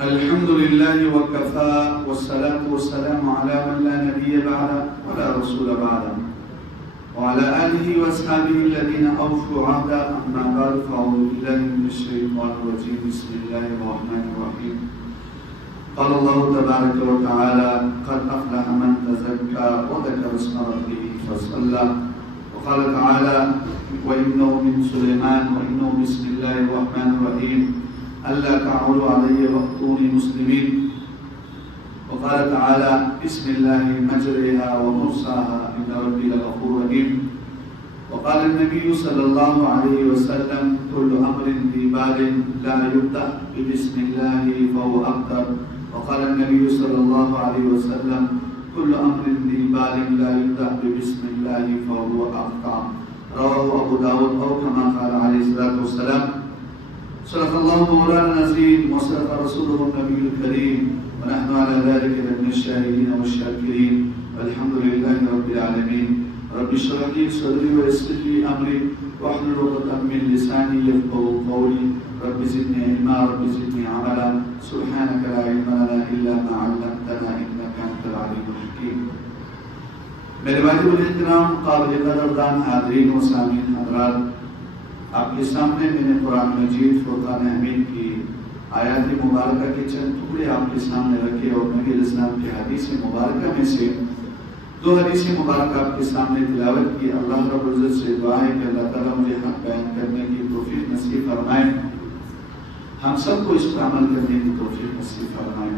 الحمد لله وكفى والصلاة والسلام على من لا نبي بعده ولا رسول بعده وعلى آله وأصحابه الذين أوفوا عهدا. أما بعد فأعوذ بالله من الشيطان الرجيم. بسم الله الرحمن الرحيم. قال الله تبارك وتعالى: قد أفلح من تزكى وذكر اسم ربه فصلى. وقال تعالى: وإنه من سليمان وإنه بسم الله الرحمن الرحيم ألا تعولوا علي وأتوني مسلمين. وقال تعالى: بسم الله مجريها ومرساها إن ربي لغفور رحيم. وقال النبي صلى الله عليه وسلم: كل أمر ذي بال لا يبدأ ببسم الله فهو أبتر. وقال النبي صلى الله عليه وسلم: كل أمر ذي بال لا يبدأ ببسم الله فهو أبتر. رواه أبو داود أو كما قال عليه الصلاة والسلام. صدق الله مولانا العظيم وصدق رسوله النبي الكريم ونحن على ذلك من الشاهدين والشاكرين والحمد لله رب العالمين. رب اشرح لي صدري ويسر لي أمري واحلل عقدة من لساني يفقهوا قولي. رب زدني علما رب زدني عملا سبحانك لا علم لنا إلا ما علمتنا إنك أنت العليم الحكيم. میرے واجب الاحترام قابل قدردان حاضرین و سامعین حضرات، آپ کے سامنے میں نے قرآن مجید فرقان حمید کی آیات مبارکہ کے چند ٹکڑے آپ کے سامنے رکھے اور نبی علیہ السلام کی حدیث مبارکہ میں سے دو حدیث مبارکہ آپ کے سامنے تلاوت کی. اللہ رب العزت سے دعا ہے کہ اللہ تعالیٰ مجھے حق بیان کرنے کی توفیق نصیب فرمائے، ہم سب کو اس پر عمل کرنے کی توفیق نصیب فرمائے.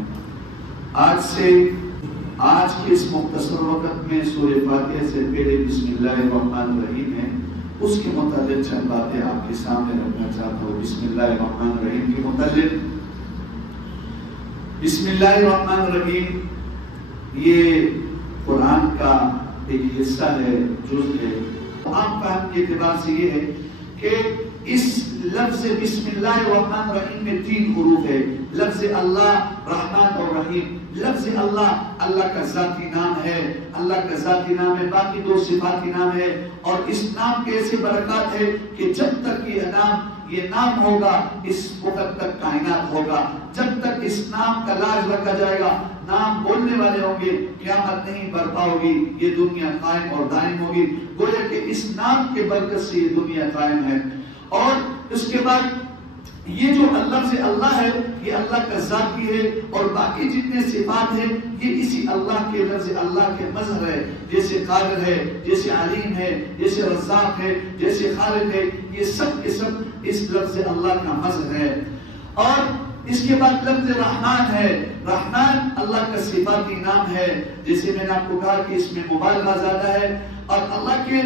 آج کے اس مختصر وقت میں سورہ فاتحہ سے پہلے بسم اللہ الرحمن الرحیم ہے، اس کے متعلق چند باتیں آپ کے سامنے رکھنا چاہتا ہوں. بسم اللہ الرحمن الرحیم کے متعلق. بسم اللہ الرحمن الرحیم یہ قرآن کا ایک حصہ ہے، جز ہے. عام فہم کے اعتبار سے یہ ہے کہ اس لفظ بسم اللہ الرحمن الرحیم میں 3 حروف ہے. لفظ اللہ، رحمان اور رحیم. لفظ اللہ کا ذاتی نام ہے، اللہ کا ذاتی نام ہے. باقی 2 صفاتی نام ہے. اور اس نام کے ایسے برکات ہے کہ جب تک یہ نام ہوگا اس وقت تک کائنات ہوگا. جب تک اس نام کا لاج رکھا جائے گا، نام بولنے والے ہوں گے، قیامت نہیں برپا ہوگی، یہ دنیا قائم اور دائم ہوگی. گویا کہ اس نام کے برکت سے یہ دنیا قائم ہے. اور اس کے بعد یہ جو لفظ اللہ ہے یہ اللہ کا ذاتی ہے، اور باقی جتنے صفات ہیں یہ اسی اللہ کے لفظ اللہ کے مظہر ہے. جیسے قادر ہے، جیسے علیم ہے، جیسے رزاق ہے، جیسے خالق ہے، یہ سب کے سب اس لفظ اللہ کا مظہر ہے. اور اس کے بعد لفظ رحمان ہے. رحمان اللہ کا صفاتی نام ہے. جیسے میں نے آپ کو کہا کہ اس میں مبالغہ زیادہ ہے. اور اللہ کے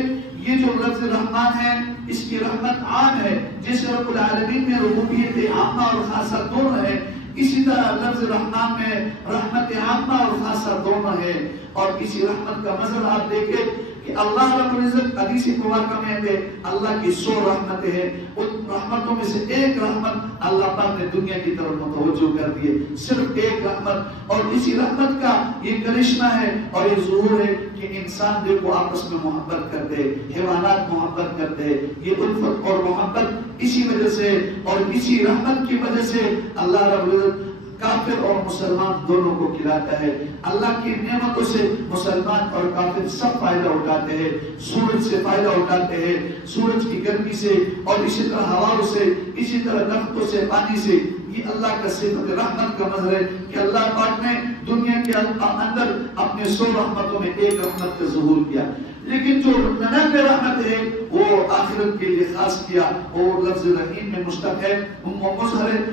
یہ جو لفظ رحمان ہے اس کی رحمت عام ہے. جیسے رب العالمین میں ربوبیت عامہ اور خاصہ دونوں ہے، اسی طرح لفظ رحمان میں رحمت عامہ اور خاصہ دونوں ہے. اور اسی رحمت کا مظہر آپ دیکھیں کہ اللہ رب العزت حدیث مبارکہ میں ہے اللہ کی 100 رحمتیں ہیں. ان رحمتوں میں سے ایک رحمت اللہ پاک نے دنیا کی طرف متوجہ کر دی ہے، صرف ایک رحمت. اور اسی رحمت کا یہ کرشمہ ہے اور یہ ظہور ہے کہ انسان دیکھو آپس میں محبت کرتے ہیں، حیوانات محبت کرتے ہیں. یہ الفت اور محبت اسی وجہ سے اور اسی رحمت کی وجہ سے اللہ رب العزت کافر اور مسلمان دونوں کو کھلاتا ہے. اللہ کی نعمتوں سے مسلمان اور کافر سب فائدہ اٹھاتے ہیں. سورج سے فائدہ اٹھاتے ہیں، سورج کی گرمی سے، اور اسی طرح ہواؤں سے، اسی طرح درختوں سے، پانی سے. یہ اللہ کا صفت رحمت کا مظہر ہے کہ اللہ پاک نے دنیا کے اندر اپنے 100 رحمتوں میں ایک رحمت کا ظہور کیا. لیکن جو 99 رحمت ہے وہ آخرت کے لیے خاص کیا، اور لفظ رحیم میں مشتق ہے، مظہر ہے.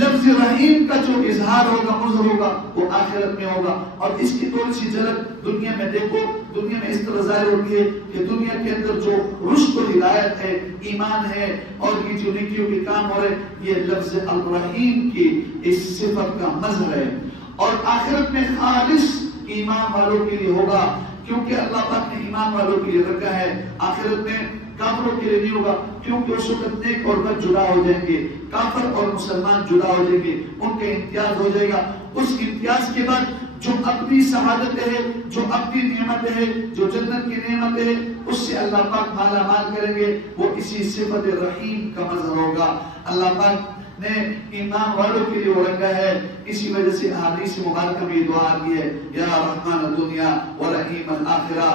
لفظ رحیم کا جو اظہار ہوگا، مظہر ہوگا، وہ آخرت میں ہوگا. اور اس کی تھوڑی سی جھلک دنیا میں دیکھو. دنیا میں اس طرح ظاہر ہوتی ہے کہ دنیا کے اندر جو رشد و ہدایت ہے، ایمان ہے، اور یہ جو نیکیوں کے کام ہو رہے، یہ لفظ الرحیم کی اس صفت کا مظہر ہے. اور آخرت میں خالص ایمان والوں کے لیے ہوگا، کیونکہ اللہ پاک نے ایمان والوں کے لیے رکھا ہے. آخرت میں کافروں کے لیے نہیں ہوگا، کیونکہ اس وقت نیک اور بد جدا ہو جائیں گے، کافر اور مسلمان جدا ہو جائیں گے، ان کا امتیاز ہو جائے گا. اس امتیاز کے بعد جو اپنی سعادتیں ہیں، جو اپنی نعمتیں ہیں، جو جنت کی نعمتیں ہیں، اس سے اللہ پاک مالا مال کریں گے. وہ اسی صفت رحیم کا مظہر ہوگا. اللہ پاک نے ایمان والوں کے لیے وہ رکھا ہے. اسی وجہ سے احادیث مبارکہ میں یہ دعا آتی ہے یا رحمان الدنیا و رحیم الآخرہ،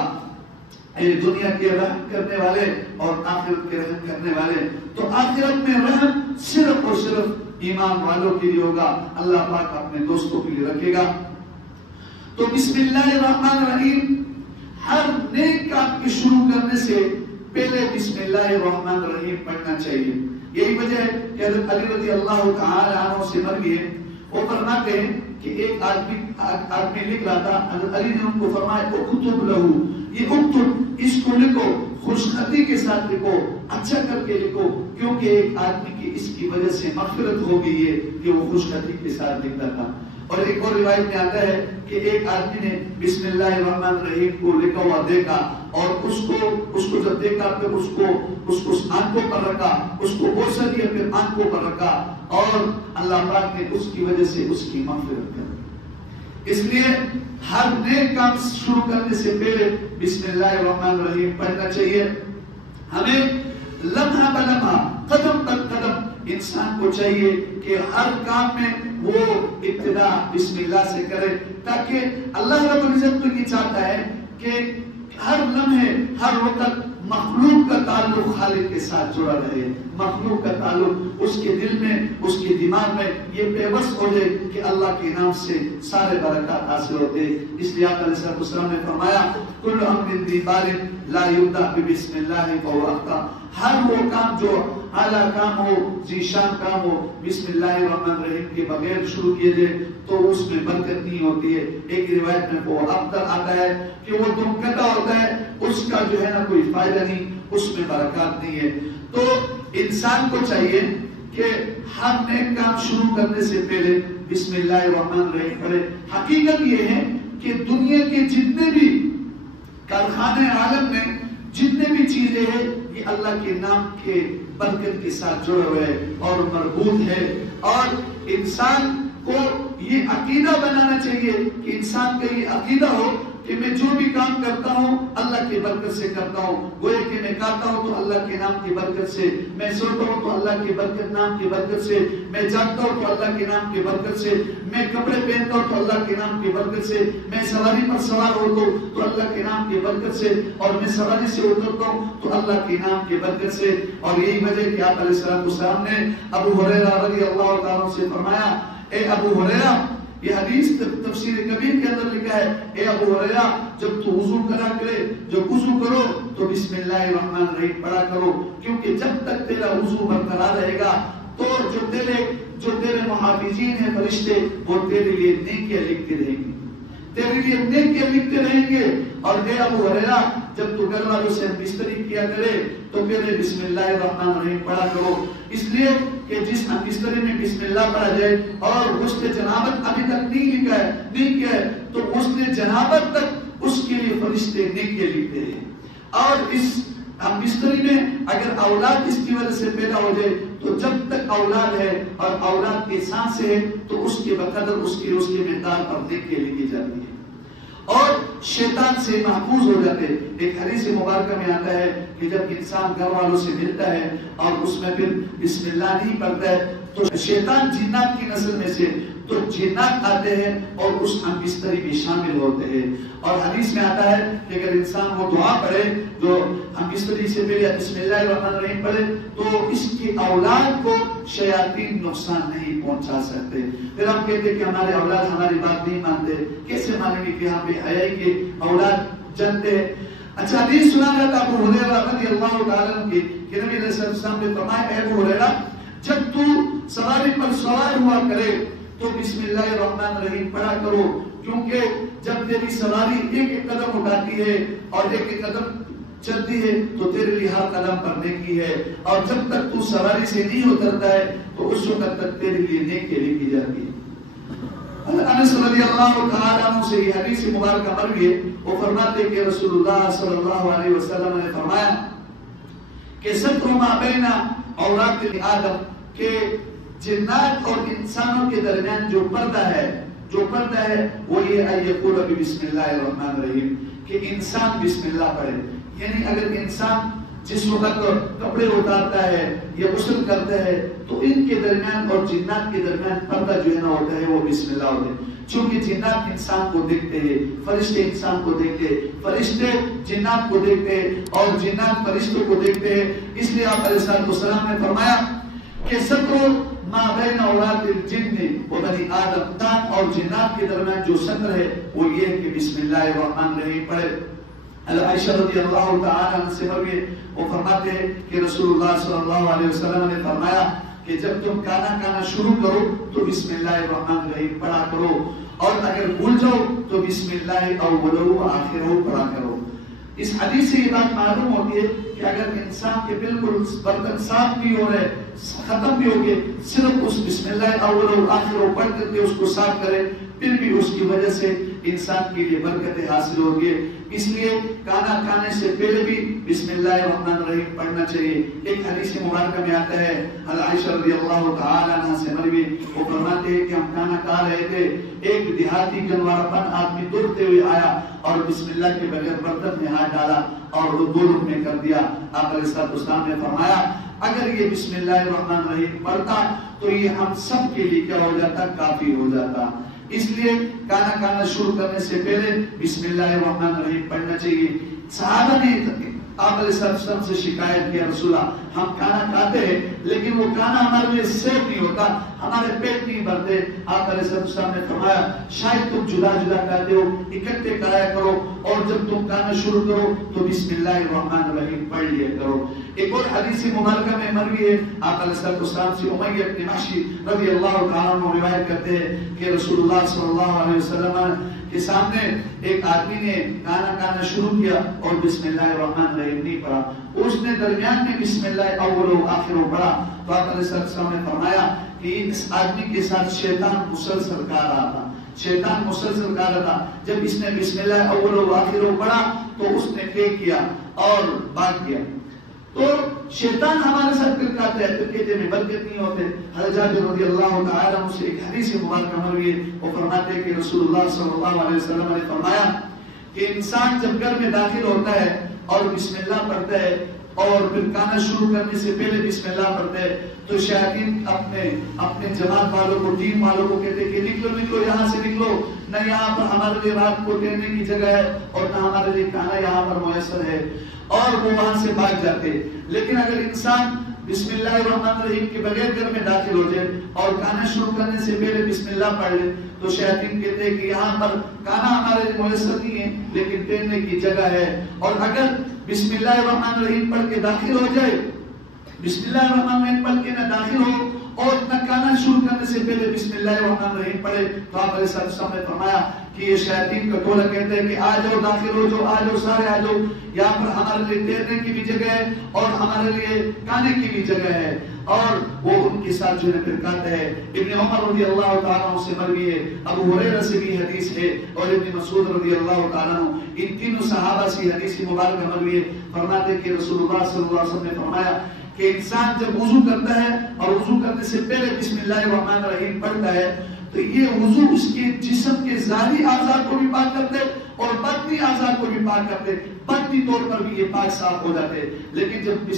اے دنیا کے رحم کرنے والے اور آخرت کے رحم کرنے والے. تو آخرت میں رحم صرف اور صرف ایمان والوں کے لیے ہوگا، اللہ پاک اپنے دوستوں کے لیے رکھے گا. تو بسم اللہ الرحمن الرحیم ہر نیک کام کے شروع کرنے سے پہلے بسم اللہ الرحمن الرحیم پڑھنا چاہیے. یہی وجہ ہے کہ حضرت علی رضی اللہ تعالی عنہ سے مروی ہے، وہ فرماتے ہیں کہ ایک آدمی لکھ رہا تھا، حضرت علی نے ان کو فرمایا اکتب لہو، یہ اکتب اس کو لکھو، خوشخطی کے ساتھ لکھو، اچھا کر کے لکھو، کیونکہ ایک آدمی کی اس کی وجہ سے مغفرت ہو گئی ہے کہ وہ خوشخطی کے ساتھ لکھتا تھا. اور ایک اور روایت میں آتا ہے کہ ایک آدمی نے بسم اللہ الرحمن الرحیم کو لکھا ہوا دیکھا اور اس کو جب دیکھا پھر اس کو آنکھوں پر رکھا، اس کو بوسہ دیا، پھر آنکھوں پر رکھا اور اللہ پاک نے اس کی وجہ سے اس کی مغفرت کر. اس لیے ہر نیک کام شروع کرنے سے پہلے بسم اللہ الرحمن الرحیم پڑھنا چاہیے. ہمیں لمحہ بلمحہ قدم پر قدم انسان کو چاہیے کہ ہر کام میں وہ ابتدا بسم اللہ سے کرے، تاکہ اللہ رب العزت تو یہ چاہتا ہے کہ ہر لمحے ہر وقت مخلوق کا تعلق خالق کے ساتھ جڑا رہے، مخلوق کا تعلق اس کے دل میں، اس کے دماغ میں یہ پیوست ہو جائے کہ اللہ کے نام سے سارے برکات حاصل ہوتے. اس لیے آقا علیہ السلام نے فرمایا کل امر ذی بال لا یبدأ بسم اللہ فهو اخطأ، ہر وہ کام جو اعلیٰ کام ہو، ذی شان کام ہو، بسم اللہ الرحمن الرحیم کے بغیر شروع کیے جائے تو اس میں برکت نہیں ہوتی ہے. ایک روایت میں وہ افضل آتا ہے کہ وہ دم کٹا ہوتا ہے، اس کا جو ہے نا کوئی فائدہ نہیں، اس میں برکات نہیں ہے. تو انسان کو چاہیے کہ ہر نیک کام شروع کرنے سے پہلے بسم اللہ الرحمن الرحیم پڑھے. حقیقت یہ ہے کہ دنیا کے جتنے بھی کارخانے عالم میں جتنے بھی چیزیں ہیں یہ اللہ کے نام کے برکت کے ساتھ جڑے ہوئے اور مربوط ہے. اور انسان کو یہ عقیدہ بنانا چاہیے کہ انسان کا یہ عقیدہ ہو کہ میں جو بھی کام کرتا ہوں اللہ کی برکت سے کرتا ہوں. گویا کہ میں کھاتا ہوں تو اللہ کے نام کی برکت سے، میں سوتا ہوں تو اللہ کی برکت نام کی برکت سے، میں جاگتا ہوں تو اللہ کے نام کی برکت سے، میں کپڑے پہنتا ہوں تو اللہ کے نام کی برکت سے، میں سواری پر سوار ہوتا ہوں تو اللہ کے نام کی برکت سے، اور میں سواری سے اترتا ہوں تو اللہ کے نام کی برکت سے. اور یہی وجہ کہ آپ علیہ السلام نے ابو ہریرہ رضی اللہ تعالیٰ سے فرمایا اے ابو ہریرہ، یہ حدیث تفسیر کبیر کے اندر لکھا ہے، اے ابو ہریرہ جب تو وضو کرا کرے، جب وضو کرو تو بسم اللہ الرحمن الرحیم پڑھا کرو، کیونکہ جب تک تیرا وضو برقرار رہے گا تو جو تیرے محافظین ہیں فرشتے وہ تیرے لیے نیکیاں لکھتے رہیں گے، تیرے لیے نیکیاں لکھتے رہیں گے. اور اے ابو ہریرہ جب تو گھر والوں سے بستری کیا کرے تو پہلے بسم اللہ الرحمن الرحیم پڑھا کرو، اس لیے کہ جس بستری میں بسم اللہ پڑھا جائے اور غسل جنابت ابھی تک نہیں کیا ہے تو غسل جنابت تک اس کے لیے فرشتے نیکیاں لکھتے ہیں. اور اس بستری میں اگر اولاد اس کی وجہ سے پیدا ہو جائے تو جب تک اولاد ہے اور اولاد کے سانس ہے تو اس کے بقدر اس کے مقدار پر نیکیاں لکھی جاتی ہے اور شیطان سے محفوظ ہو جاتے. ایک حدیث مبارکہ میں آتا ہے کہ جب انسان گھر والوں سے ملتا ہے اور اس میں پھر بسم اللہ نہیں پڑھتا ہے تو شیطان جنات کی نسل میں سے تو جنات آتے ہیں اور اس ہم بستری میں شامل ہوتے ہیں. اور حدیث میں آتا ہے کہ اگر انسان وہ دعا پڑھے جو ہم بستری سے پہلے بسم اللہ الرحمن الرحیم پڑھے تو اس کی اولاد کو شیاطین نقصان نہیں پہنچا سکتے. پھر ہم کہتے ہیں کہ ہمارے اولاد ہماری بات نہیں مانتے، کیسے مانیں گے کہ ہم بے حیائی کے اولاد جانتے ہیں. اچھا حدیث سنا رہا تھا ابو ہریرہ رضی اللہ تعالیٰ عنہ کی کہ نبی علیہ السلام نے فرمایا اے ابو ہریرہ جب تو سواری پر سوار ہوا کرے تو بسم اللہ الرحمن الرحیم پڑھا کرو، کیونکہ جب تیری سواری ایک ایک قدم اٹھاتی ہے اور ایک ایک قدم چلتی ہے تو تیرے لیے ہر قدم پر نیکی ہے، اور جب تک تو سواری سے نہیں اترتا ہے تو اس وقت تک تیرے لیے نیکی لکھی جاتی ہے. انس رضی اللہ تعالیٰ عنہ سے یہ حدیث مبارکہ مروی ہے، وہ فرماتے ہیں کہ رسول اللہ صلی اللہ علیہ وسلم نے فرمایا کہ ستر ما بین عورات آدم، کہ جنات اور انسانوں کے درمیان جو پردہ ہے وہ یہ ہے یقول بسم اللہ الرحمن الرحیم، کہ انسان بسم اللہ پڑھے. یعنی اگر انسان جس وقت کپڑے اتارتا ہے یا غسل کرتا ہے تو ان کے درمیان اور جنات کے درمیان پردہ جو ہے نا ہوتا ہے وہ بسم اللہ ہوتا ہے. چونکہ جنات انسان کو دیکھتے ہیں، فرشتے انسان کو دیکھتے ہیں، فرشتے جنات کو دیکھتے ہیں اور جنات فرشتوں کو دیکھتے ہیں. اس لیے آپ علیہ السلام نے فرمایا کہ ستر ما بین اولاد الجن و بنی آدم، انسان اور جنات کے درمیان جو ستر ہے وہ یہ ہے کہ بسم اللہ الرحمن الرحیم پڑھے. عائشہ رضی اللہ تعالی عنہ سے مروی وہ فرماتے ہیں کہ رسول اللہ صلی اللہ علیہ وسلم نے فرمایا کہ جب تم کھانا شروع کرو تو بسم اللہ الرحمن الرحیم پڑھا کرو، اور اگر بھول جاؤ تو بسم اللہ اولہ و آخرہ پڑھا کرو. اس حدیث سے یہ بات معلوم ہوتی ہے کہ اگر انسان کے بالکل برتن صاف بھی ہو رہے، ختم بھی ہو گئے، صرف اس بسم اللہ اولہ و آخرہ پڑھ کر کے اس کو صاف کرے، پھر بھی اس کی وجہ سے انسان کے لیے برکتیں حاصل ہوگی. اس لیے کھانا کھانے سے پہلے بھی بسم اللہ الرحمن الرحیم پڑھنا چاہیے. ایک حدیث مبارکہ میں آتا ہے عائشہ رضی اللہ تعالی عنہ سے مروی وہ فرماتے ہیں کہ ہم کھانا کھا رہے تھے، ایک دیہاتی گنوارا پن آدمی دوڑتے ہوئے آیا اور بسم اللہ کے بغیر برتن میں ہاتھ ڈالا اور وہ دو لقمے کر دیا. آپ علیہ السلام نے فرمایا اگر یہ بسم اللہ الرحمن الرحیم پڑھتا تو یہ ہم سب کے لیے کیا ہو جاتا، کافی ہو جاتا. اس لیے کھانا شروع کرنے سے پہلے بسم اللہ الرحمن الرحیم پڑھنا چاہیے. صحابہ نے آپ علیہ السلام سے شکایت کیا، رسول اللہ ہم کھانا کھاتے ہیں لیکن وہ کھانا ہمارے لیے سیف نہیں ہوتا، ہمارے پیٹ نہیں بھرتے. آپ علیہ السلام نے فرمایا شاید تم جدا جدا کھاتے ہو، اکٹھے کھایا کرو اور جب تم کھانا شروع کرو تو بسم اللہ الرحمن الرحیم پڑھ لیا کرو. ایک اور حدیث مبارکہ میں مروی ہے آپ علیہ السلام سے امیہ بن محشی رضی اللہ تعالیٰ عنہ روایت کرتے ہیں کہ رسول اللہ صلی اللہ علیہ وسلم کے سامنے ایک آدمی نے کھانا شروع کیا اور بسم اللہ الرحمن الرحیم نہیں پڑھا. اس نے درمیان میں بسم اللہ اول و آخر پڑھا تو آپ علیہ السلام نے فرمایا کہ اس آدمی کے ساتھ شیطان مسلسل کھا رہا تھا، شیطان مسلسل کھا رہا تھا. جب اس نے بسم اللہ اول و آخر پڑھا تو اس نے ٹیک کیا اور بھاگ گیا. تو شیطان ہمارے ساتھ پھر کہتے ہیں پھر کہتے میں برکت نہیں ہوتے. حضرت جابر رضی اللہ تعالی عنہ سے ایک حدیث مبارکہ مروی ہے وہ فرماتے ہیں کہ رسول اللہ صلی اللہ علیہ وسلم نے فرمایا کہ انسان جب گھر میں داخل ہوتا ہے اور بسم اللہ پڑھتا ہے اور پھر کھانا شروع کرنے سے پہلے بسم اللہ پڑھتا ہے تو شیاطین اپنے جماعت والوں کو، ٹیم والوں کو کہتے ہیں کہ نکلو یہاں سے نکلو، نہ یہاں پر ہمارے لیے رات کو ٹھہرنے کی جگہ ہے اور نہ ہمارے لیے کھانا یہاں پر میسر ہے، اور وہ وہاں سے بھاگ جاتے. لیکن اگر انسان بسم اللہ الرحمن الرحیم کے بغیر گھر میں داخل ہو جائے اور کھانا شروع کرنے سے پہلے بسم اللہ پڑھ لے تو شیاطین کہتے ہیں کہ یہاں پر کھانا ہمارے لیے میسر نہیں ہے لیکن ٹھہرنے کی جگہ ہے. اور اگر بسم اللہ الرحمن الرحیم پڑھ کے داخل ہو جائے، بسم اللہ الرحمن الرحیم پڑھ کے نہ داخل ہو اور نہ کھانا شروع کرنے سے پہلے بسم اللہ الرحمن الرحیم پڑھے تو آپ علیہ السلام نے فرمایا کہ یہ شیاطین کا ٹولہ کہتے ہیں کہ آ جاؤ، داخل ہو جاؤ، آ جاؤ، سارے آ جاؤ، یہاں پر ہمارے لیے ٹھہرنے کی بھی جگہ ہے اور ہمارے لیے کھانے کی بھی جگہ ہے. اور وہ ان کے ساتھ جو ہے پھر کہتے ہیں. ابن عمر رضی اللہ تعالیٰ عنہ سے مروی ہے، ابو ہریرہ سے بھی حدیث ہے اور ابن مسعود رضی اللہ تعالیٰ عنہ، ان تینوں صحابہ سے حدیث مبارکہ مروی ہے. فرماتے ہیں کہ رسول اللہ صلی اللہ علیہ وسلم نے فرمایا کہ انسان جب وضو کرتا ہے اور وضو کرنے سے پہلے بسم اللہ الرحمن الرحیم پڑھتا ہے تو یہ وضو اس کے جسم کے ظاہری اعضاء کو بھی پاک کرتے اور باطنی اعضاء کو بھی پاک کرتے، باطنی طور پر بھی یہ پاک صاف ہو جاتے. لیکن جب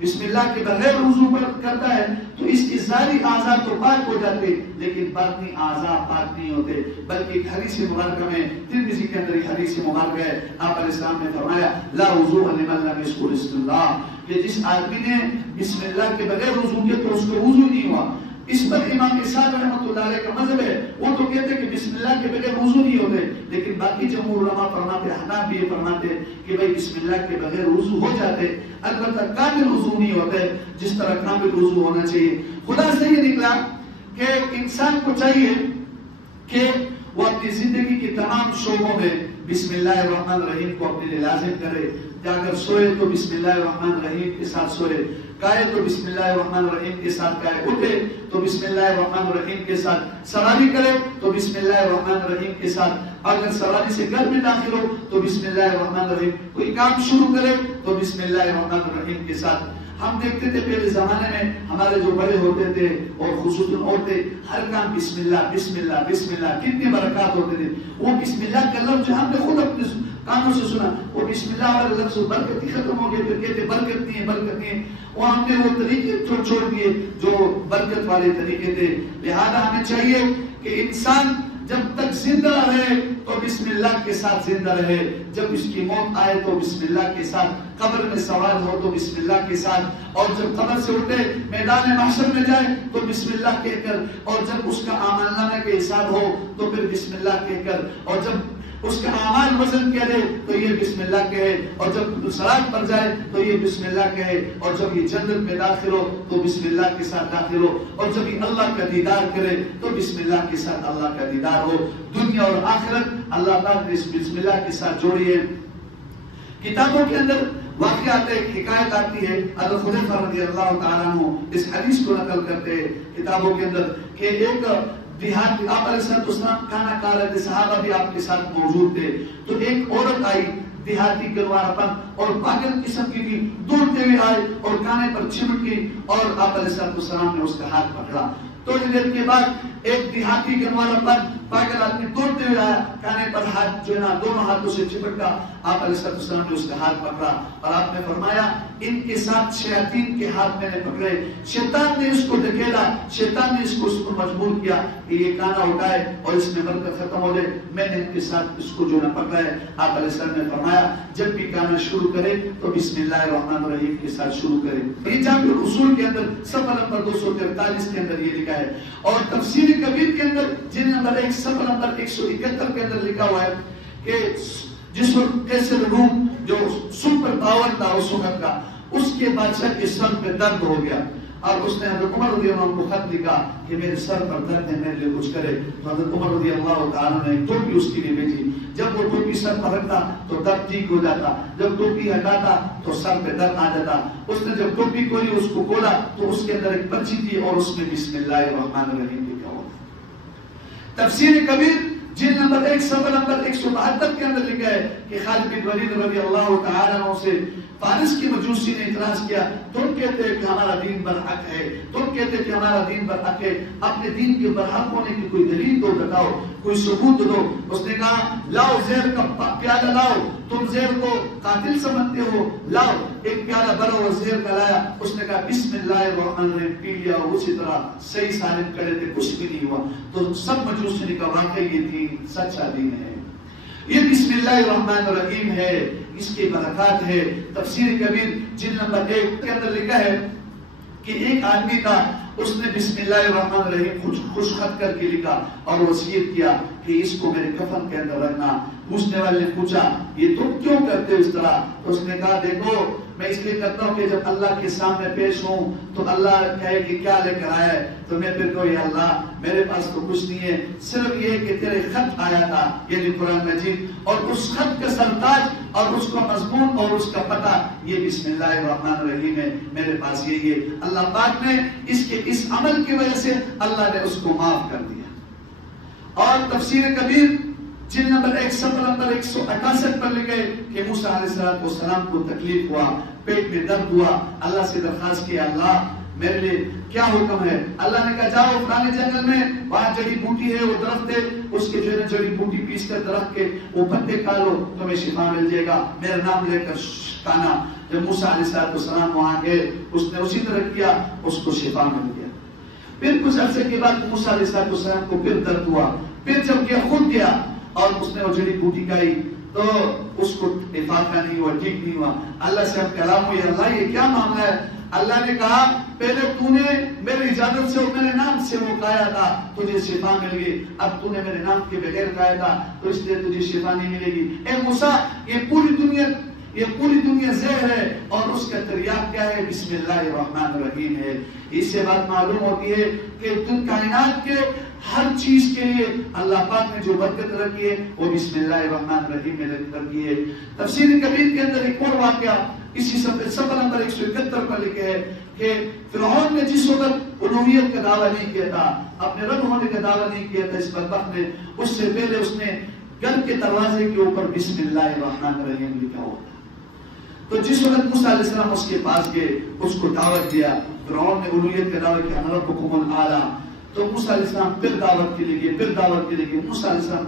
بسم اللہ کے بغیر وضو کرتا ہے تو اس کی ظاہری اعضاء تو پاک ہو جاتے لیکن باطنی اعضاء پاک نہیں ہوتے. بلکہ ایک حدیث مبارکہ میں ترمذی کے اندر ایک حدیث مبارکہ ہے، آپ علیہ السلام نے فرمایا لا وضوء لمن لم يذكر اسم اللہ، کہ جس آدمی نے بسم اللہ کے بغیر وضو کیا تو اس کو وضو نہیں ہوا. اس پر امام اسحاق رحمۃ اللہ علیہ کا مذہب ہے، وہ تو کہتے ہیں کہ بسم اللہ کے بغیر وضو نہیں ہوتے، لیکن باقی جمہور علماء فرماتے، حناف بھی یہ فرماتے کہ بھائی بسم اللہ کے بغیر وضو ہو جاتے، البتہ کامل وضو نہیں ہوتے جس طرح کامل وضو ہونا چاہیے. خدا سے یہ نکلا کہ انسان کو چاہیے کہ وہ اپنی زندگی کے تمام شعبوں میں بسم اللہ الرحمن الرحیم کو اپنے لیے لازم کرے. اگر سوئے تو بسم اللہ الرحمن الرحیم کے ساتھ سوئے، کھائے تو بسم اللہ الرحمن الرحیم کے ساتھ کھائے، اٹھے تو بسم اللہ الرحمن الرحیم کے ساتھ، سواری کرے تو بسم اللہ الرحمن الرحیم کے ساتھ، اگر سواری سے گھر میں داخل ہو تو بسم اللہ الرحمن الرحیم، کوئی کام شروع کرے تو بسم اللہ الرحمن الرحیم کے ساتھ. ہم دیکھتے تھے پہلے زمانے میں ہمارے جو بڑے ہوتے تھے اور خصوصاً عورتیں ہر کام بسم اللہ بسم اللہ بسم اللہ، کتنی برکات ہوتے تھے. وہ بسم اللہ کا لفظ جو ہم نے خود اپنے کانوں سے سنا، وہ بسم اللہ والے لفظ برکت ہی ختم ہو گئے. پھر کہتے برکت نہیں ہے برکت نہیں ہے. وہ ہم نے وہ طریقے چھوڑ دیے جو برکت والے طریقے تھے. لہذا ہمیں چاہیے کہ انسان جب تک زندہ رہے تو بسم اللہ کے ساتھ زندہ رہے، جب اس کی موت آئے تو بسم اللہ کے ساتھ، قبر میں سوال ہو تو بسم اللہ کے ساتھ، اور جب قبر سے اٹھے میدان محشر میں جائے تو بسم اللہ کہہ کر، اور جب اس کا اعمال نامہ کے حساب ہو تو پھر بسم اللہ کہہ کر، اور جب اس کا اعمال وزن کرے تو یہ بسم اللہ کہے، اور جب صراط پر جائے تو یہ بسم اللہ کہے، اور جب یہ جنت میں داخل ہو تو بسم اللہ کے ساتھ داخل ہو، اور جب یہ اللہ کا دیدار کرے تو بسم اللہ کے ساتھ اللہ کا دیدار ہو. دنیا اور آخرت اللہ پاک نے اس بسم اللہ کے ساتھ جوڑی ہے. کتابوں کے اندر واقعات ایک حکایت آتی ہے، حضرت حذیفہ رضی اللہ تعالیٰ عنہ اس حدیث کو نقل کرتے ہیں کتابوں کے اندر کہ ایک دیہات، آپ علیہ السلام کھانا کھا رہے تھے، صحابہ بھی آپ کے ساتھ موجود تھے، تو ایک عورت آئی دیہاتی گنوارا پن اور پاگل قسم کی تھی، دوڑتے ہوئے آئے اور کانے پر چمٹ گئی اور آپ علیہ السلام نے اس کا ہاتھ پکڑا. تھوڑی دیر کے بعد ایک دیہاتی گنوارا پن پاگل آدمی دوڑتے ہوئے آیا، کانے پر ہاتھ جو ہے نا دونوں ہاتھوں سے چپٹا. آپ علیہ السلام نے اس کا ہاتھ پکڑا اور آپ نے فرمایا ان کے ساتھ شیاطین کے ہاتھ میں نے پکڑے، شیطان نے اس کو دھکیلا، شیطان نے اس کو مجبور کیا کہ یہ کانا اٹھائے اور اس میں برکت ختم ہو جائے، میں نے ان کے ساتھ اس کو جو نہ پکڑا ہے. آپ علیہ السلام نے فرمایا جب بھی کانا شروع کرے تو بسم اللہ الرحمن الرحیم کے ساتھ شروع کرے. یہ جامع الاصول کے اندر صفحہ نمبر 243 کے اندر یہ لکھا ہے، اور تفسیر کبیر کے اندر جن نمبر 1 صفحہ نمبر 171 کے اندر لکھا ہوا ہے کہ جس وقت قیصر روم جو سپر پاور تھا اس وقت کا، اس کے بادشاہ کے سر پہ درد ہو گیا اور اس نے حضرت عمر رضی اللہ عنہ کو خط لکھا کہ میرے سر پر درد ہے، میرے لیے کچھ کرے. تو حضرت عمر رضی اللہ تعالیٰ نے ایک ٹوپی اس کے لیے بھیجی. جب وہ ٹوپی سر پر رکھتا تو درد ٹھیک ہو جاتا، جب ٹوپی ہٹاتا تو سر پہ درد آ جاتا. اس نے جب ٹوپی کھولی اس کو کھولا تو اس کے اندر ایک پرچی تھی اور اس میں بسم اللہ الرحمن الرحیم لکھا ہوا. تفسیر کبیر جلد نمبر 1 صفحہ نمبر 172 کے اندر لکھا ہے کہ خالد بن ولید رضی اللہ تعالیٰ عنہ سے فارس کی مجوسی نے اعتراض کیا، تم کہتے ہیں کہ ہمارا دین برحق ہے، تم کہتے ہیں کہ ہمارا دین برحق ہے، اپنے دین کے برحق ہونے کی کوئی دلیل تو بتاؤ، کوئی ثبوت دو. اس نے کہا لاؤ زہر کا پیالہ لاؤ، تم زہر کو قاتل سمجھتے ہو، لاؤ. ایک پیالہ بھرا اور زہر کا لایا. اس نے کہا بسم اللہ الرحمن الرحیم، پی لیا اور اسی طرح صحیح سالم کرے تھے، کچھ بھی نہیں ہوا. تو سب مجوسی نے کہا واقعی یہ دین سچا دین ہے، یہ بسم اللہ الرحمن الرحیم ہے، اس کے برکات ہے. تفسیر کبیر جلد نمبر 1 کے اندر لکھا ہے کہ ایک آدمی تھا، اس نے بسم اللہ الرحمن الرحیم خوش خط کر کے لکھا اور وصیت کیا کہ اس کو میرے کفن کے اندر رکھنا. پوچھنے والے نے پوچھا یہ تم کیوں کرتے ہو اس طرح؟ تو اس نے کہا دیکھو میں اس لیے کرتا ہوں کہ جب اللہ کے سامنے پیش ہوں تو اللہ کہے کہ کیا لے کر آیا ہے، تو میں پھر کہوں یا اللہ میرے پاس تو کچھ نہیں ہے، صرف یہ کہ تیرے خط آیا تھا یعنی قرآن مجید، اور اس خط کا سرتاج اور اس کا مضمون اور اس کا پتہ یہ بسم اللہ الرحمن الرحیم ہے، میرے پاس یہی ہے. اللہ پاک نے اس عمل کی وجہ سے اللہ نے اس کو معاف کر دیا. اور تفسیر کبیر جلد نمبر 1 صفحہ نمبر 168 پر لکھے کہ موسیٰ علیہ السلام کو تکلیف ہوا، پیٹ میں درد ہوا، اللہ سے درخواست کیا اللہ میرے لیے کیا حکم ہے؟ اللہ نے کہا جاؤ فلانے جنگل میں، وہاں جڑی بوٹی ہے، وہ درخت ہے، اس کے جو ہے جڑی بوٹی پیس کر درخت کے وہ پتے کھا لو تمہیں شفا مل جائے گا، میرا نام لے کر کھانا. جب موسیٰ علیہ السلام وہاں گئے اس نے اسی طرح کیا، اس کو شفا مل گیا. پھر کچھ عرصے کے بعد موسیٰ علیہ السلام کو پھر درد ہوا، پھر جب گیا خود گیا اور اس نے وہ جڑی بوٹی کھائی تو اس کو افاقہ نہیں ہوا، ٹھیک نہیں ہوا. اللہ سے اب کلام ہوئی اللہ یہ کیا معاملہ ہے؟ اللہ نے کہا پہلے تو نے میری اجازت سے اور میرے نام سے وہ کھایا تھا تجھے شفا مل گئی، اب تو نے میرے نام کے بغیر کھایا تھا تو اس لیے تجھے شفا نہیں ملے گی. اے موسیٰ یہ پوری دنیا زہر ہے اور اس کا تریاق کیا ہے؟ بسم اللہ الرحمن الرحیم ہے. اس سے بات معلوم ہوتی ہے کہ تم کائنات کے ہر چیز کے لیے اللہ پاک نے جو برکت رکھی ہے وہ بسم اللہ الرحمن الرحیم میں رکھی ہے. تفسیر کبیر کے اندر ایک اور واقعہ اسی صفحہ نمبر 171 پر لکھے ہے کہ فرعون نے جس وقت الوہیت کا دعویٰ نہیں کیا تھا، اپنے رب ہونے کا دعویٰ نہیں کیا تھا اس بدبخت نے، اس سے پہلے اس نے گھر کے دروازے کے اوپر بسم اللہ الرحمن الرحیم لکھا ہوا تھا. تو جس وقت موسیٰ علیہ السلام اس کے پاس گئے، اس کو دعوت دیا، فرعون نے الوہیت کا دعوت کیا، انا ربکم الاعلی، تو موسیٰ علیہ السلام پھر دعوت کے لیے گئے، پھر دعوت کے لیے گئے، موسیٰ علیہ السلام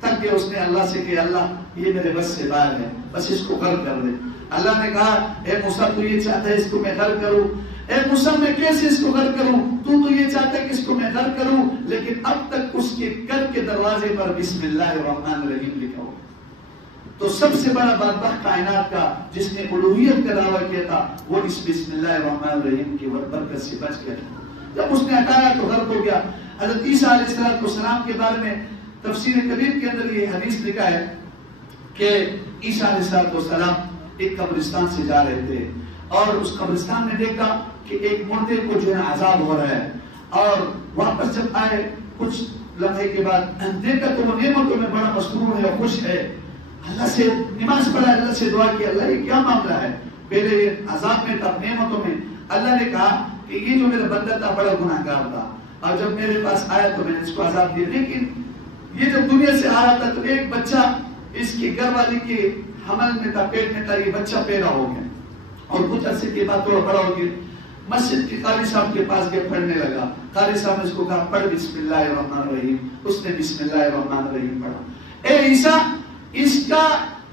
تک گئے، اس نے اللہ سے کہ اللہ یہ میرے بس سے باہر ہے، بس اس کو غرق کر دے۔ اللہ نے کہا اے موسیٰ تو یہ چاہتا ہے اس کو میں غرق کروں، اے موسیٰ میں کیسے اس کو غرق کروں، تو یہ چاہتا ہے کہ اس کو میں غرق کروں، لیکن اب تک اس کے گھر کے دروازے پر بسم اللہ الرحمن الرحیم لکھا ہو۔ تو سب سے بڑا بدبخت کائنات کا جس نے الوہیت کا دعویٰ کیا تھا، وہ اس بسم اللہ الرحمن الرحیم کی برکت سے بچ گیا۔ جب اس نے ہٹایا تو غرق ہو گیا۔ حضرت عیسیٰ علیہ السلام کے بارے میں تفسیر کبیر کے اندر یہ حدیث لکھا ہے کہ عیسیٰ علیہ السلام ایک قبرستان سے جا رہے تھے اور اس قبرستان میں دیکھا کہ ایک مردے کو جو ہے عذاب ہو رہا ہے، اور واپس جب آئے کچھ لمحے کے بعد دیکھا تو وہ نعمتوں میں بڑا مسرور ہے اور خوش ہے، اللہ سے نماز پڑھا، اللہ سے دعا کی، اللہ یہ کیا معاملہ ہے، پہلے یہ عذاب میں تھا، نعمتوں میں۔ اللہ نے کہا کہ یہ جو میرا بندہ تھا بڑا گناہگار تھا، اور جب میرے پاس آیا تو میں نے اس کو عذاب دیا، لیکن یہ جب دنیا سے آ رہا تھا تو ایک بچہ اس کی گھر والی کے حمل میں تھا، پیٹ میں تھا، یہ بچہ پیدا ہو گیا، اور کچھ عرصے کے بعد تھوڑا بڑا ہو گیا، مسجد کے قاری صاحب کے پاس گیا، پڑھنے لگا، قاری صاحب نے اس کو کہا پڑھ بسم اللہ الرحمن الرحیم، اس نے بسم اللہ الرحمن الرحیم پڑھا۔ اے عیسیٰ، اس کا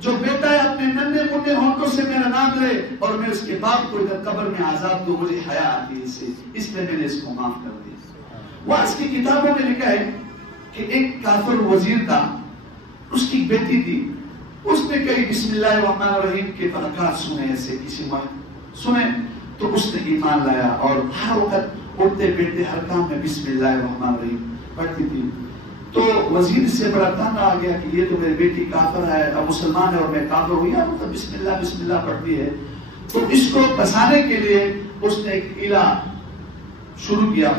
جو بیٹا ہے اپنے ننھے منھے ہونٹوں سے میرا نام لے اور میں اس کے باپ کو ادھر قبر میں عذاب دوں، مجھے حیا آتی ہے اس لیے میں نے اس کو معاف کر دیا۔ وعظ کی کتابوں میں لکھا ہے کہ ایک کافر وزیر تھا، اس کی بیٹی تھی، اس نے کئی بسم اللہ الرحمن الرحیم کے برکات سنے، ایسے کسی وقت سنے تو اس نے ایمان لایا اور ہر وقت اٹھتے بیٹھتے ہر کام میں بسم اللہ الرحمن الرحیم پڑھتی تھی۔ تو وزیر سے بڑا تنگ آ گیا کہ یہ تو میری بیٹی کافر ہے، اب مسلمان ہے اور میں کافر ہوں، یا تو بسم اللہ پڑھتی ہے۔ تو اس کو بسانے کے لیے اس نے ایک ہیلا شروع کیا،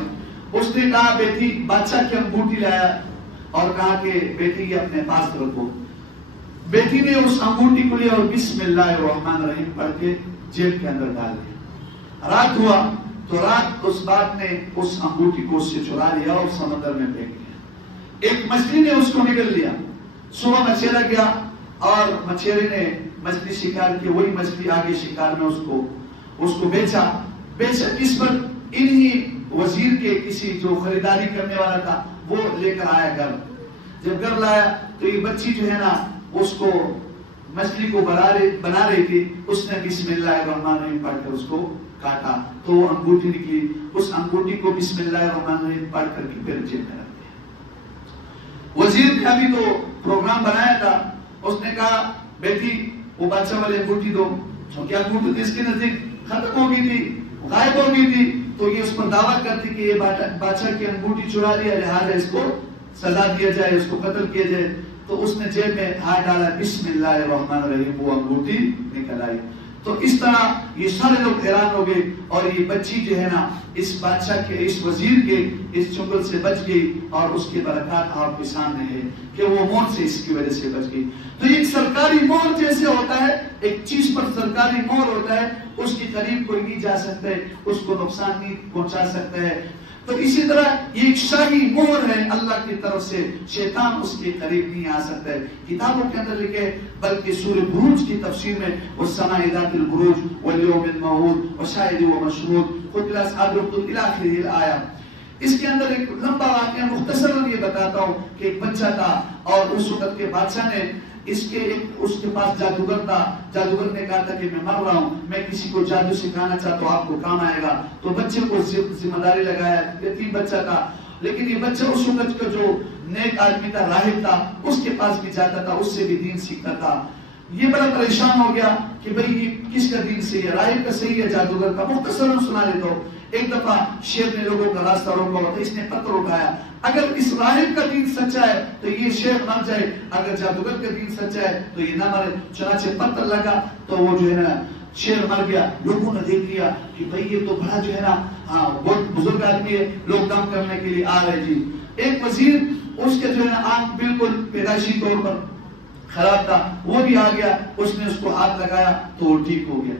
اس نے کہا بیٹی بادشاہ کی انگوٹھی لایا اور کہا کہ بیٹی یہ اپنے پاس رکھو۔ بیٹی نے اس انگوٹھی کو لیا اور بسم اللہ الرحمن الرحیم پڑھ کے جیب کے اندر ڈال دیا۔ رات ہوا تو رات اس بات نے اس انگوٹھی کو اس سے چرا لیا اور سمندر میں پھینک دیا۔ ایک مچھلی نے اس کو نگل لیا، صبح مچھیرا گیا اور مچھیرے نے مچھلی شکار کی، وہی مچھلی آگے شکار میں اس کو بیچا کس پر؟ انہی وزیر کے کسی جو خریداری کرنے والا تھا وہ لے کر آیا گھر۔ جب گھر لایا تو یہ بچی جو ہے نا اس کو مچھلی کو بنا رہی تھی، اس نے بسم اللہ الرحمن الرحیم پڑھ کر اس کو کاٹا تو وہ انگوٹھی نکلی، اس انگوٹھی کو بسم اللہ الرحمن الرحیم پڑھ کر کے پھر جیب میں رکھ دیا۔ وزیر کا بھی تو پروگرام بنایا تھا، اس نے کہا بیٹی وہ بادشاہ والی انگوٹھی دو، کیونکہ انگوٹھی تو اس کے نزدیک ختم ہو گئی تھی، غائب ہو گئی تھی، تو یہ اس پر دعویٰ کرتی کہ یہ بادشاہ کی انگوٹھی چرا لیا، لہٰذا اس کو سزا دیا جائے، اس کو قتل کیا جائے۔ تو اس نے جیب میں ہاتھ ڈالا، بسم اللہ الرحمن الرحیم، وہ انگوٹھی نکل آئی۔ تو اس طرح یہ سارے لوگ حیران ہو گئے، اور یہ بچی جو ہے نا اس بادشاہ کے اس وزیر کے اس چنگل سے بچ گئی، اور اس کے برکات آپ کے سامنے ہے کہ وہ موت سے اس کی وجہ سے بچ گئی۔ تو ایک سرکاری مہر جیسے ہوتا ہے، ایک چیز پر سرکاری مہر ہوتا ہے، اس کے قریب کوئی نہیں جا سکتا ہے، اس کو نقصان نہیں پہنچا سکتا ہے۔ تو اسی طرح یہ ایک شاہی مہر ہے اللہ کی طرف سے، شیطان اس کے قریب نہیں آ سکتا ہے۔ کتابوں کے اندر لکھے، بلکہ سورہ بروج کی تفسیر میں والسماء ذات البروج والیوم الموعود وشاہد ومشہود قتل اصحاب الاخدود الی آخر الآیہ۔ اس کے اندر ایک لمبا واقعہ مختصر یہ بتاتا ہوں کہ ایک بچہ تھا اور اس وقت کے بادشاہ نے اس کے پاس جادوگر تھا، جادوگر نے کہا تھا کہ میں مر رہا ہوں، میں کسی کو جادو سکھانا چاہتا ہوں، آپ کو کام آئے گا۔ تو بچے کو ذمہ داری لگایا، یتیم بچہ تھا، لیکن یہ بچہ اس وقت کا جو نیک آدمی تھا، راہب تھا، اس کے پاس بھی جاتا تھا، اس سے بھی دین سیکھتا تھا۔ یہ بڑا پریشان ہو گیا کہ بھئی یہ کس کا دین صحیح ہے، راہب کا صحیح ہے جادوگر کا؟ مختصراً سنا لیتا ہوں۔ ایک دفعہ شیر نے لوگوں کا راستہ روکا ہوا تھا، اس نے پتھر اٹھایا، اگر اس راہب کا دین سچا ہے تو یہ شیر مر جائے، اگر جادوگر کا دین سچا ہے تو یہ نہ مرے۔ چنانچہ پتھر لگا تو وہ جو ہے نا شیر مر گیا۔ لوگوں نے دیکھ لیا کہ بھئی یہ تو بڑا جو ہے نا بہت بزرگ آدمی ہے، لوگ کام کرنے کے لیے آ رہے جی۔ ایک وزیر، اس کے جو ہے نا آنکھ بالکل پیدائشی طور پر خراب تھا، وہ بھی آ گیا، اس نے اس کو ہاتھ لگایا تو وہ ٹھیک ہو گیا۔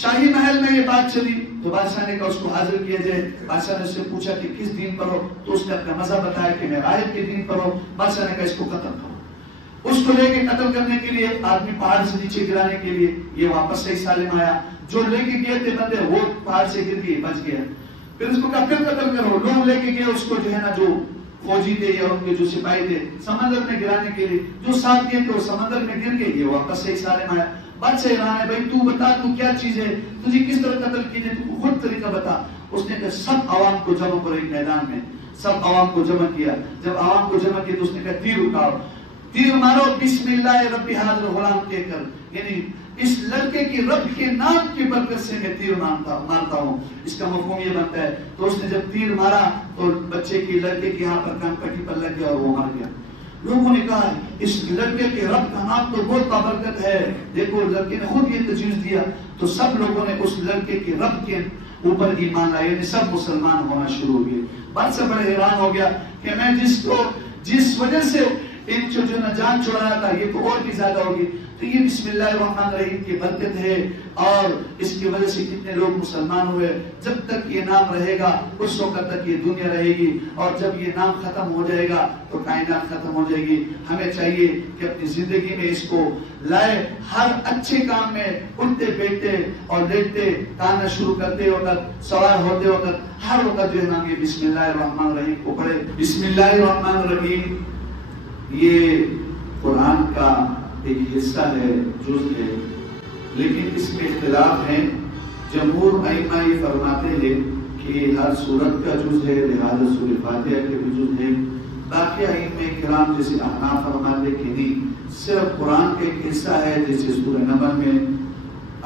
شاہی محل میں یہ بات چلی تو بادشاہ نے کہا اس کو حاضر کیا جائے۔ بادشاہ نے اس سے پوچھا کہ کس دین پر ہو، تو اس نے اپنا مذہب بتایا کہ میں راہب کے دین پر ہوں۔ بادشاہ نے کہا اس کو قتل کرو۔ اس کو لے کے قتل کرنے کے لیے آدمی پہاڑ سے نیچے گرانے کے لیے یہ واپس صحیح سالم آیا. جو لے کے گئے تھے بندے وہ پہاڑ سے گر کے بچ گیا. پھر اس کو کہا پھر قتل کرو. لوگ لے کے گئے اس کو جو ہے نا جو فوجی تھے یا ان کے جو سپاہی تھے سمندر میں گرانے کے لیے, جو ساتھ گئے تھے وہ سمندر میں گر گئے, یہ واپس صحیح سالم آیا. بادشاہ حیران ہے, بھائی تو بتا تو کیا چیز ہے, تجھے کس طرح قتل کیے, تو خود طریقہ بتا. اس نے کہا سب عوام کو جمع کرو ایک میدان میں. سب عوام کو جمع کیا. جب عوام کو جمع کیا تو اس نے کہا تیر اٹھاؤ, تیر مارو, بسم اللہ رب ھذا الغلام کہہ کر, یعنی اس لڑکے کی رب کے نام کی برکت سے میں تیر مارتا ہوں. اس کا مفہوم یہ بنتا ہے. تو اس نے جب تیر مارا تو بچے کی لڑکے کی یہاں پر کان پٹی پر لگ گیا اور وہ مر گیا. لوگوں نے کہا اس لڑکے کے رب کا نام تو بہت بابرکت ہے, دیکھو لڑکے نے خود یہ تجویز دیا. تو سب لوگوں نے اس لڑکے کے رب کے اوپر ایمان لایا, یعنی سب مسلمان ہونا شروع ہو گئے. بات سے بڑے حیران ہو گیا کہ میں جس وجہ سے ان جو جان چھوڑایا تھا یہ تو اور بھی زیادہ ہوگی. تو یہ بسم اللہ الرحمن الرحیم کی برکت ہے, اور اس کی وجہ سے کتنے لوگ مسلمان ہوئے. جب تک یہ نام رہے گا اس وقت تک یہ دنیا رہے گی, اور جب یہ نام ختم ہو جائے گا تو کائنات ختم ہو جائے گی. ہمیں چاہیے کہ اپنی زندگی میں اس کو لائے. ہر اچھے کام میں اٹھتے بیٹھتے اور لیٹتے کھانا شروع کرتے وقت, سوار ہوتے وقت, ہر وقت جو ہے نا یہ بسم اللہ الرحمن الرحیم کو پڑھے. بسم اللہ الرحمن الرحیم یہ قرآن کا ایک حصہ ہے, جز ہے, لیکن اس میں اختلاف ہے. جمہور ائمہ یہ فرماتے ہیں کہ ہر سورت کا جز ہے, لہذا سورہ فاتحہ کے بھی جز ہے. باقی ائمہ کرام جیسے احناف فرماتے کہ نہیں, صرف قرآن کا ایک حصہ ہے. جیسے سورہ نمل میں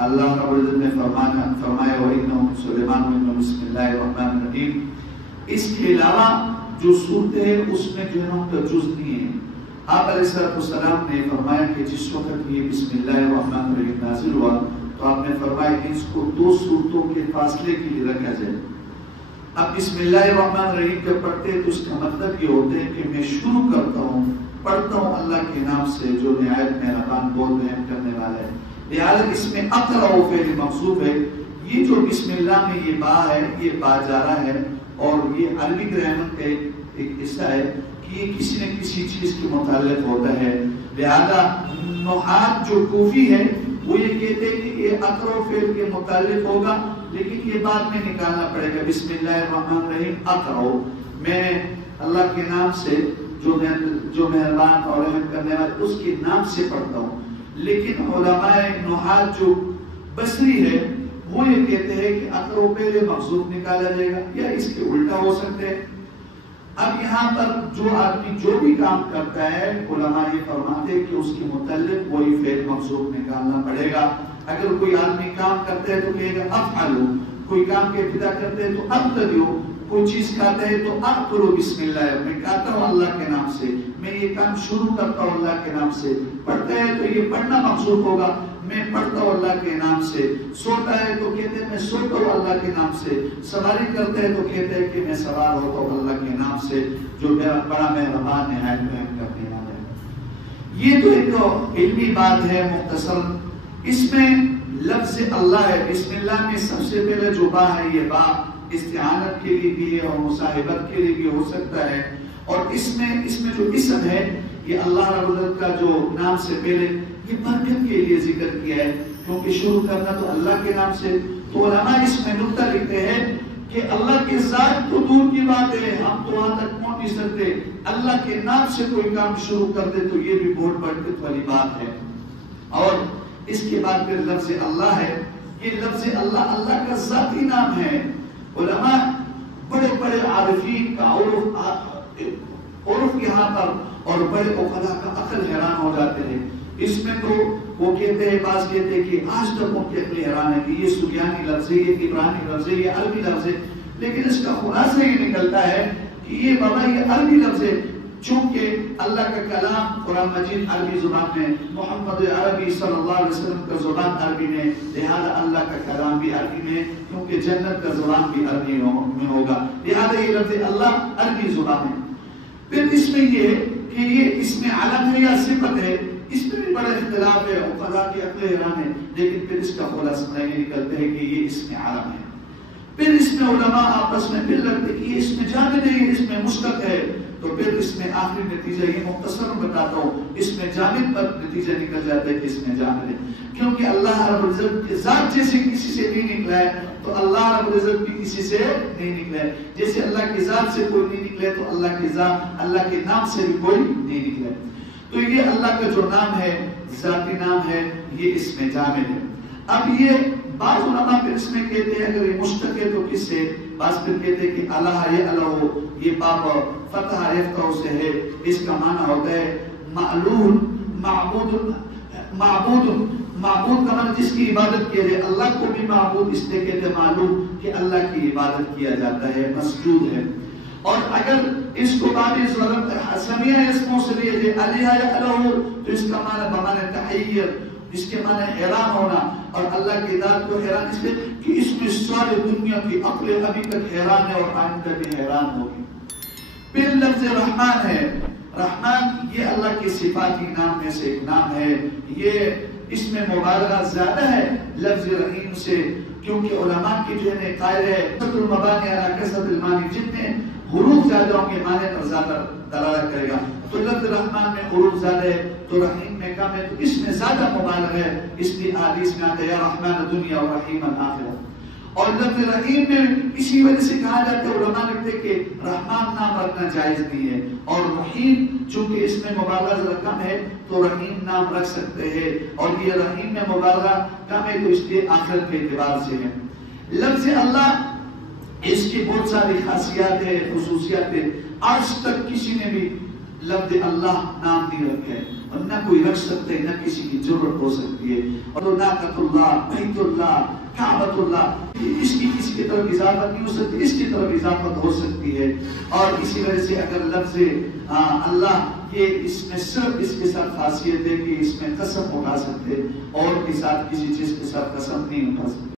اللہ رب العزت نے فرمایا وَإِنَّهُ سُلَيْمَانُ وَإِنَّهُ بِسْمِ اللَّهِ الرَّحْمَنِ الرَّحِيمِ. اس کے علاوہ جو سورتیں ہیں اس میں جو ہے ان کا جز نہیں ہے. آپ علیہ السلام نے فرمایا کہ جس وقت یہ بسم اللہ الرحمن الرحیم نازل ہوا تو آپ نے فرمایا کہ اس کو 2 سورتوں کے فاصلے کے لیے رکھا جائے. اب بسم اللہ الرحمن الرحیم جب پڑھتے ہیں تو اس کا مطلب یہ ہوتا ہے کہ میں شروع کرتا ہوں, پڑھتا ہوں اللہ کے نام سے جو نہایت مہربان بول رحم کرنے والا ہے. لہٰذا اس میں اقرأ فعل موصوف ہے. یہ جو بسم اللہ میں یہ با ہے یہ با جارا ہے, اور یہ عربی گرامر کا ایک حصہ ہے کہ یہ کسی نہ کسی چیز کے متعلق ہوتا ہے. لہذا نحات جو کوفی ہے وہ یہ کہتے ہیں کہ یہ اقرأ فعل کے متعلق ہوگا, لیکن یہ بعد میں نکالنا پڑے گا. بسم اللہ الرحمن الرحیم اقرأ, میں اللہ کے نام سے جو مہربان اور رحم کرنے والا اس کے نام سے پڑھتا ہوں. لیکن علماء نحات جو بصری ہے وہ یہ کہتے ہیں کہ اقرأ پہلے محذوف نکالا جائے گا, یا اس کے الٹا ہو سکتے ہیں. اب یہاں پر جو آدمی جو بھی کام کرتا ہے علماء یہ فرماتے ہیں کہ اس کے متعلق وہی فعل محذوف نکالنا پڑے گا. اگر کوئی آدمی کام کرتا ہے تو کہے گا افعلوا, کوئی کام کے ابتدا کرتے ہیں تو ابتدئوا, کوئی چیز کھاتا ہے تو اکلوا بسم اللہ, میں کھاتا ہوں اللہ کے نام سے, میں یہ کام شروع کرتا ہوں اللہ کے نام سے. پڑھتا ہے تو یہ پڑھنا محذوف ہوگا, میں پڑھتا ہوں اللہ کے نام سے. سوتا ہے تو کہتے ہیں میں سوتا ہوں اللہ کے نام سے. سواری کرتے ہیں تو کہتے ہیں کہ میں سوار ہوتا ہوں اللہ کے نام سے جو میرا بڑا مہربان نہایت رحم کرنے والا ہے. یہ تو ایک علمی بات ہے مختصر. اس میں لفظ اللہ ہے. بسم اللہ میں سب سے پہلے جو با ہے یہ با استعانت کے لیے بھی ہے اور مصاحبت کے لیے بھی ہو سکتا ہے. اور اس میں جو اسم ہے یہ اللہ رب العزت کا جو نام سے پہلے یہ برکت کے لیے ذکر کیا ہے, کیونکہ شروع کرنا تو اللہ کے نام سے. تو علماء اس میں نقطہ لکھتے ہیں کہ اللہ کے ذات تو دور کی بات ہے, ہم تو وہاں تک پہنچ نہیں سکتے, اللہ کے نام سے کوئی کام شروع کر دے تو یہ بھی بہت برکت والی بات ہے. اور اس کے بعد پھر لفظ اللہ ہے. یہ لفظ اللہ اللہ کا ذاتی نام ہے. علماء بڑے بڑے عارفین کا عرف یہاں پر اور بڑے عقلاء کا عقل حیران ہو جاتے ہیں. اس میں تو وہ کہتے ہیں, بعض کہتے ہیں کہ آج تک ان کے عقل حیران ہے کہ یہ سریانی لفظ ہے, یہ عبرانی لفظ ہے, یہ عربی لفظ ہے. لیکن اس کا خلاصہ یہ نکلتا ہے کہ یہ بابا یہ عربی لفظ ہے, چونکہ اللہ کا کلام قرآن مجید عربی زبان میں, محمد عربی صلی اللہ علیہ وسلم کا زبان عربی میں, لہذا اللہ کا کلام بھی عربی میں, کیونکہ جنت کا زبان بھی عربی میں ہوگا, لہذا یہ لفظ اللہ عربی زبان ہے. پھر اس میں یہ کہ یہ اس میں علم ہے یا صفت ہے, اس میں بھی بڑا اختلاف ہے, عقلاء کے عقل حیران ہے. لیکن پھر اس کا خلاصہ یہ نکلتا ہے کہ یہ اس میں علم ہے. پھر اس میں علماء آپس میں پھر لگتے کہ یہ اس میں جامد ہے، اس میں مشتق ہے، تو پھر اس میں آخری نتیجہ یہ مختصر بتاتا ہوں، اس میں جامد پر نتیجہ نکل جاتا ہے کہ اس میں جامد ہے، کیونکہ اللہ رب العزت کے ذات جیسے کسی سے نہیں نکلا ہے تو اللہ رب العزت بھی کسی سے نہیں نکلا ہے، جیسے اللہ کی ذات سے کوئی نہیں نکلا ہے تو اللہ کی ذات، اللہ کے نام سے بھی کوئی نہیں نکلا ہے۔ تو یہ اللہ کا جو نام ہے، ذاتی نام ہے، یہ اس میں جامد ہے۔ اب یہ بعض علماء پھر اس میں کہتے ہیں اگر یہ مشتق ہے تو کس سے، بعض پھر کہتے ہیں کہ اللہ یہ الہ، یہ باب فتح رفتہ سے ہے، اس کا معنی ہوتا ہے معلول، معبود، معبود کا معنی جس کی عبادت کیا جائے، اللہ کو بھی معبود اس لیے کہتے ہیں معلوم کہ اللہ کی عبادت کیا جاتا ہے، مسجود ہے۔ اور اگر اس کو بابی ضرورت سمیع اسموں سے لیا جائے الہ یا الہ تو اس کا معنی بمعنی تحیر، اس کے معنی حیران ہونا، اور اللہ کی ذات کو حیران اس لیے کہ اس میں ساری دنیا کی عقل ابھی تک حیران ہے اور آئندہ بھی حیران ہوگی۔ پھر لفظ رحمان ہے، رحمان یہ اللہ کی صفاتی نام میں سے ایک نام ہے، یہ اس میں مبالغہ زیادہ ہے لفظ رحیم سے، کیونکہ علماء کی جو ہے قائل ہے کثرت المبانی علی کثرت المعانی، جتنے حروف زیادہ ہوں گے معنی پر زیادہ دلالت کرے گا، تو لفظ رحمان میں حروف زیادہ ہے تو رحیم میں کم ہے، تو اس میں زیادہ مبالغہ ہے، اس لیے حدیث میں آتا ہے یا رحمان دنیا و رحیم الآخرہ۔ اور لفظ رحیم میں اسی وجہ سے کہا جاتا ہے، علماء لکھتے کہ رحمان نام رکھنا جائز نہیں ہے، اور رحیم چونکہ اس میں مبالغہ ذرا کم ہے تو رحیم نام رکھ سکتے ہیں، اور یہ رحیم میں مبالغہ کم ہے تو اس لیے آخرت کے اعتبار سے ہے۔ لفظ اللہ اس کی بہت ساری خاصیات ہے، خصوصیات ہے، آج تک کسی نے بھی لفظ اللہ نام نہیں رکھا ہے، اور نہ کوئی رکھ سکتے، نہ کسی کی ضرورت ہو سکتی ہے، اور ناقۃ اللہ، بیت اللہ، کعبۃ اللہ، اس کی کسی کی طرف اضافت نہیں ہو سکتی، اس کی طرف اضافت ہو سکتی ہے، اور اسی وجہ سے اگر لفظ اللہ یہ اس میں صرف اس کے ساتھ خاصیت ہے کہ اس میں قسم اٹھا سکتے اور کے ساتھ کسی چیز کے ساتھ قسم نہیں اٹھا سکتے۔